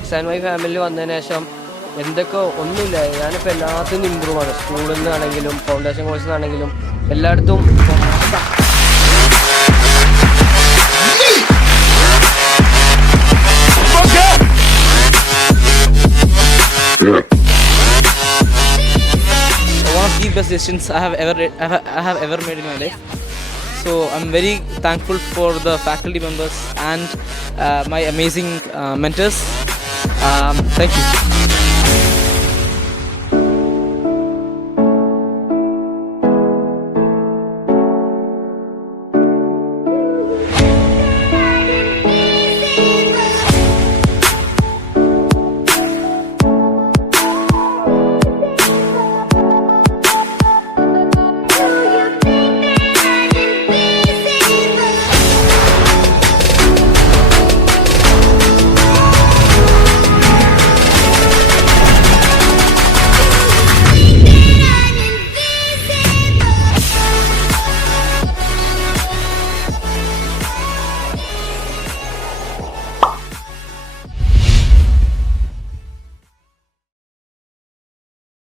XandY family വന്നതിന് ശേഷം എന്തൊക്കെ ഒന്നുമില്ല, ഞാനിപ്പോൾ എല്ലാത്തിനും ഇമ്പ്രൂവ് ആണ്. സ്കൂളിൽ നിന്നാണെങ്കിലും ഫൗണ്ടേഷൻ കോഴ്സിൽ നിന്നാണെങ്കിലും എല്ലായിടത്തും. One of the best decisions I have ever made in my life. So I'm very thankful for the faculty members and my amazing mentors. Thank you.